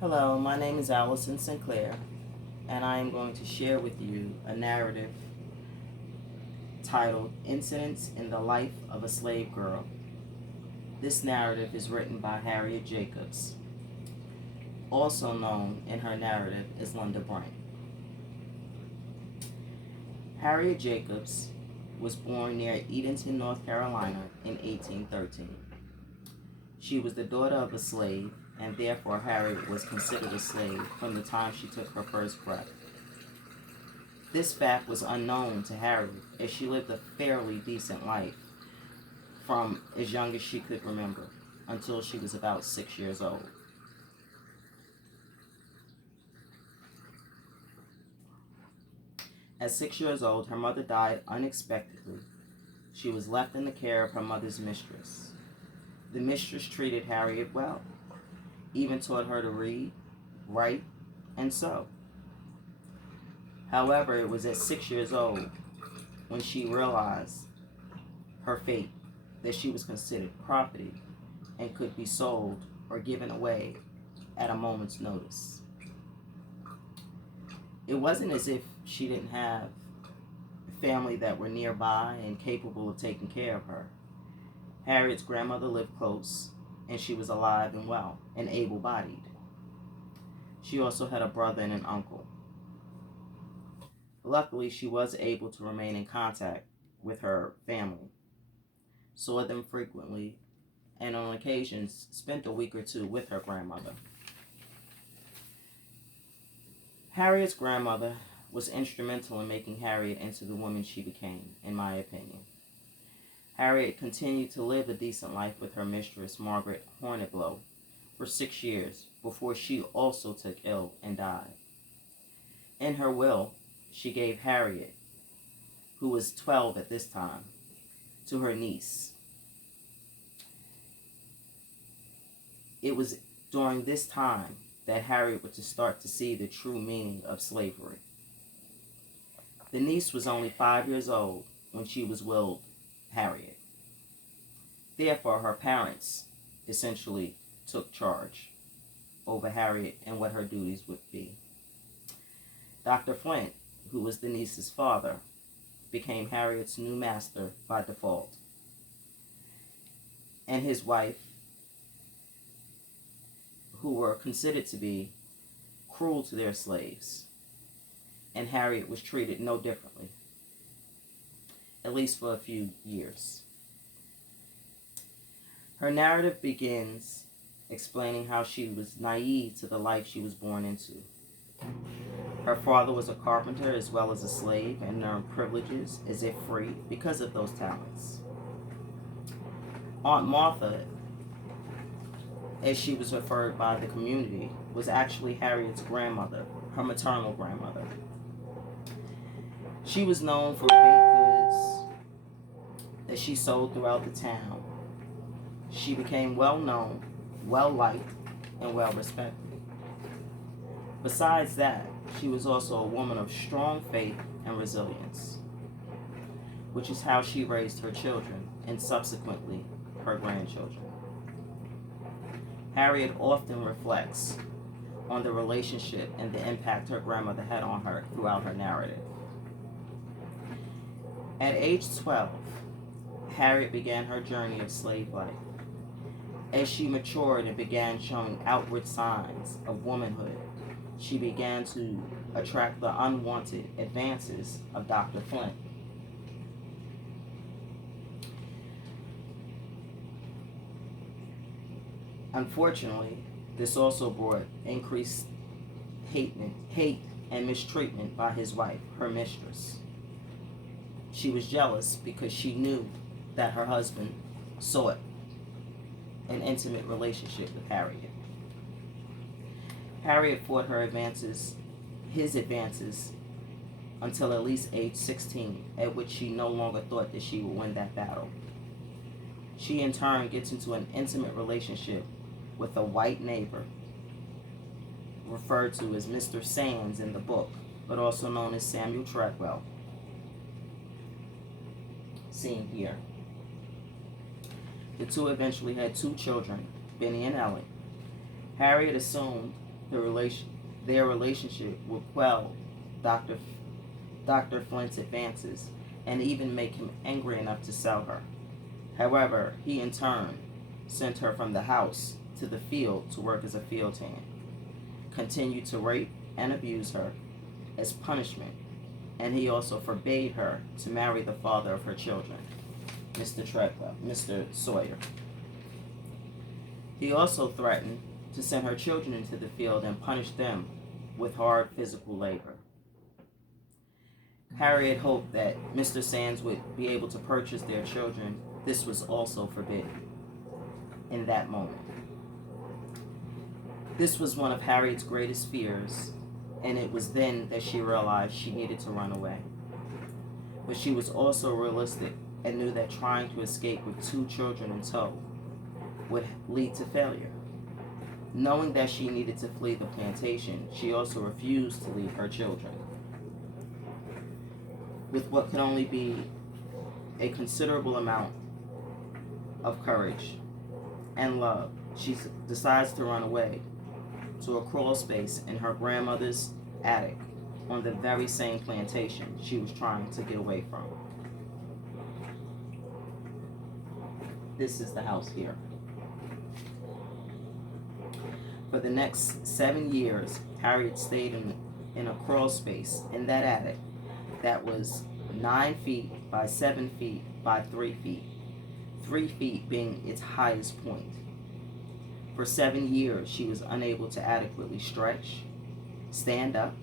Hello, my name is Allison Sinclair, and I am going to share with you a narrative titled Incidents in the Life of a Slave Girl. This narrative is written by Harriet Jacobs, also known in her narrative as Linda Brant. Harriet Jacobs was born near Edenton, North Carolina in 1813. She was the daughter of a slave, and therefore Harriet was considered a slave from the time she took her first breath. This fact was unknown to Harriet, as she lived a fairly decent life from as young as she could remember until she was about 6 years old. At 6 years old, her mother died unexpectedly. She was left in the care of her mother's mistress. The mistress treated Harriet well, even taught her to read, write, and sew. However, it was at 6 years old when she realized her fate, that she was considered property and could be sold or given away at a moment's notice. It wasn't as if she didn't have family that were nearby and capable of taking care of her. Harriet's grandmother lived close, and she was alive and well and able-bodied. She also had a brother and an uncle. Luckily, she was able to remain in contact with her family, saw them frequently, and on occasions spent a week or two with her grandmother. Harriet's grandmother was instrumental in making Harriet into the woman she became, in my opinion. Harriet continued to live a decent life with her mistress, Margaret Horniblow, for 6 years before she also took ill and died. In her will, she gave Harriet, who was 12 at this time, to her niece. It was during this time that Harriet was to start to see the true meaning of slavery. The niece was only 5 years old when she was willed Harriet. Therefore, her parents essentially took charge over Harriet and what her duties would be. Dr. Flint, who was the niece's father, became Harriet's new master by default, and his wife, who were considered to be cruel to their slaves, and Harriet was treated no differently, at least for a few years. Her narrative begins explaining how she was naive to the life she was born into. Her father was a carpenter as well as a slave and earned privileges as if free because of those talents. Aunt Martha, as she was referred by the community, was actually Harriet's grandmother, her maternal grandmother. She was known for baked goods that she sold throughout the town. She became well known, well liked, and well respected. Besides that, she was also a woman of strong faith and resilience, which is how she raised her children and subsequently her grandchildren. Harriet often reflects on the relationship and the impact her grandmother had on her throughout her narrative. At age 12, Harriet began her journey of slave life. As she matured and began showing outward signs of womanhood, she began to attract the unwanted advances of Dr. Flint. Unfortunately, this also brought increased hate and mistreatment by his wife, her mistress. She was jealous because she knew that her husband sought an intimate relationship with Harriet. Harriet fought his advances, until at least age 16, at which she no longer thought that she would win that battle. She in turn gets into an intimate relationship with a white neighbor, referred to as Mr. Sands in the book, but also known as Samuel Treadwell, seen here. The two eventually had 2 children, Benny and Ellen. Harriet assumed the relation, their relationship would quell Dr. Dr. Flint's advances and even make him angry enough to sell her. However, he in turn sent her from the house to the field to work as a field hand, continued to rape and abuse her as punishment, and he also forbade her to marry the father of her children, Mr. Sawyer. He also threatened to send her children into the field and punish them with hard physical labor. Harriet hoped that Mr. Sands would be able to purchase their children. This was also forbidden in that moment. This was one of Harriet's greatest fears, and it was then that she realized she needed to run away. But she was also realistic and knew that trying to escape with 2 children in tow would lead to failure. Knowing that she needed to flee the plantation, she also refused to leave her children. With what could only be a considerable amount of courage and love, she decides to run away to a crawl space in her grandmother's attic on the very same plantation she was trying to get away from. This is the house here. For the next 7 years, Harriet stayed in a crawl space in that attic that was 9 feet by 7 feet by 3 feet, 3 feet being its highest point. For 7 years, she was unable to adequately stretch, stand up.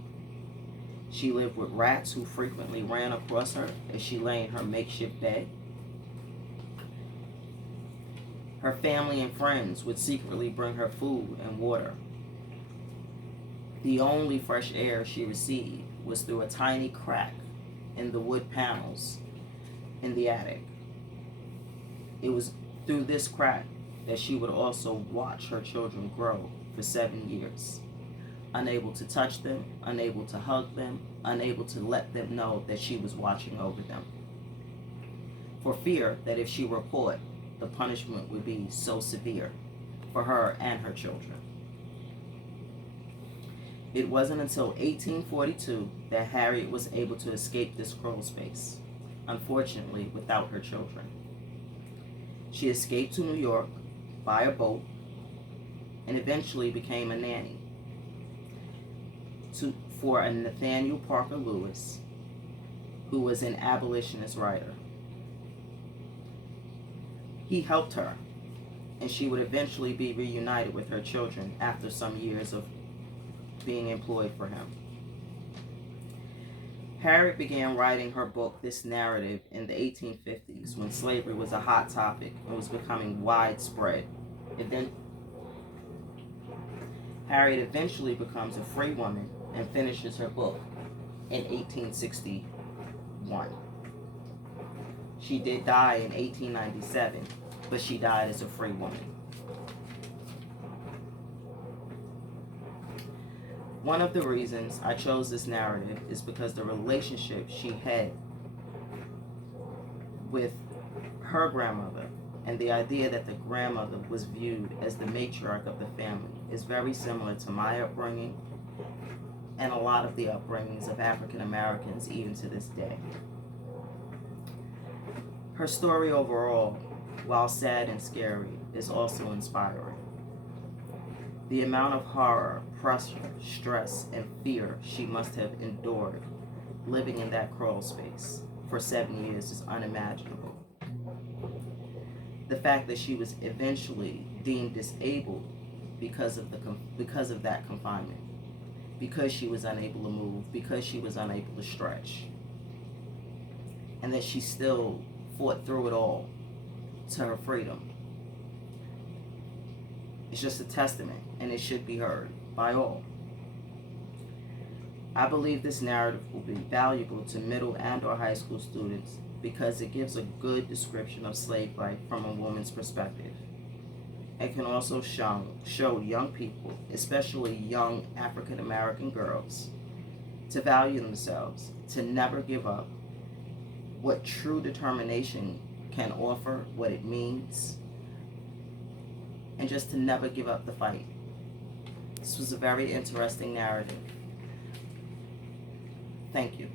She lived with rats who frequently ran across her as she lay in her makeshift bed. Her family and friends would secretly bring her food and water. The only fresh air she received was through a tiny crack in the wood panels in the attic. It was through this crack that she would also watch her children grow for 7 years, unable to touch them, unable to hug them, unable to let them know that she was watching over them, for fear that if she were caught, the punishment would be so severe for her and her children. It wasn't until 1842 that Harriet was able to escape this crawl space, unfortunately without her children. She escaped to New York by a boat and eventually became a nanny for a Nathaniel Parker Lewis, who was an abolitionist writer. He helped her, and she would eventually be reunited with her children after some years of being employed for him. Harriet began writing her book, This Narrative, in the 1850s when slavery was a hot topic and was becoming widespread. Harriet eventually becomes a free woman and finishes her book in 1861. She did die in 1897, but she died as a free woman. One of the reasons I chose this narrative is because the relationship she had with her grandmother and the idea that the grandmother was viewed as the matriarch of the family is very similar to my upbringing and a lot of the upbringings of African Americans even to this day. Her story overall, while sad and scary, is also inspiring. The amount of horror, pressure, stress, and fear she must have endured living in that crawl space for 7 years is unimaginable. The fact that she was eventually deemed disabled because of that confinement, because she was unable to move, because she was unable to stretch, and that she still fought through it all to her freedom. It's just a testament, and it should be heard by all. I believe this narrative will be valuable to middle and or high school students because it gives a good description of slave life from a woman's perspective. It can also show young people, especially young African American girls, to value themselves, to never give up, what true determination can offer, what it means, and just to never give up the fight, This was a very interesting narrative. Thank you.